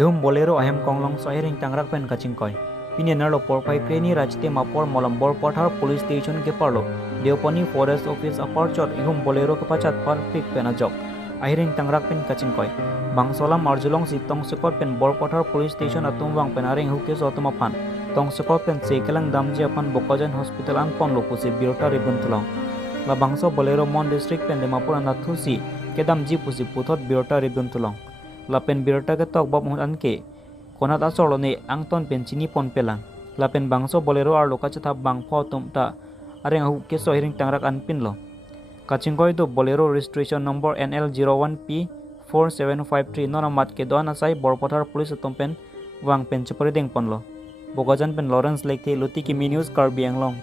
ihum bolero ahem konglong so hiring tangrak pen kachingkoi pini narlo porpai kreni rajte mapor molam bor pothar police station ke parlo deopani forest office aparchot ihum bolero ke pachat par pik pen ajok ahiring tangrak pen kachingkoi bangsola marjulong sitong sekor pen bor pothar police station atum wang pen aring huke so tumapan tong sekor pen sekelang damji apan bokojan hospital an pon lopusi birota ribun tulong la bangso bolero mon district pen demapur anathusi kedam ji pusi puthot birota ribun tulong lapen birota ke tok bob hun anke konat asolone angton penchini pon pelang lapen bangso bolero ar loka chatha bang pho tumta areng hu ke so hiring tangrak an pinlo kachingkoi do bolero registration number NL01P 4753 nona mat ke don asai borpothar police atompen wang pen chapori deng ponlo bogajan pen Lawrence Lake luti ki news Karbi Anglong